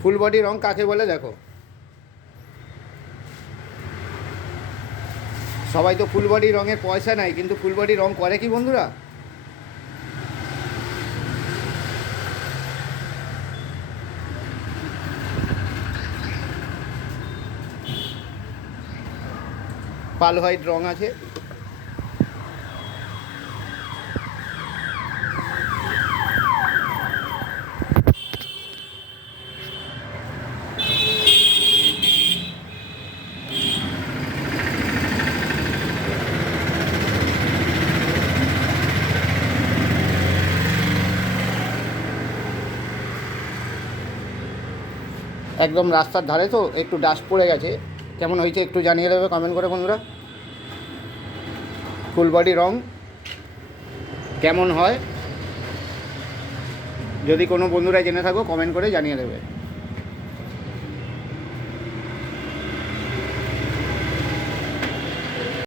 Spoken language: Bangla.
ফুল বডি রং কাকে বলে দেখো, সবাই তো ফুল বডি রঙের পয়সা নাই, কিন্তু ফুল বডি রং করে কি বন্ধুরা? পাল হোয়াইট রং আছে। একদম রাস্তার ধারে তো একটু ডাস্ট পড়ে গেছে, কেমন হয়েছে একটু জানিয়ে দেবে কমেন্ট করে বন্ধুরা। ফুল বডি রং কেমন হয় যদি কোনো বন্ধুরা জেনে থাকো কমেন্ট করে জানিয়ে দেবে।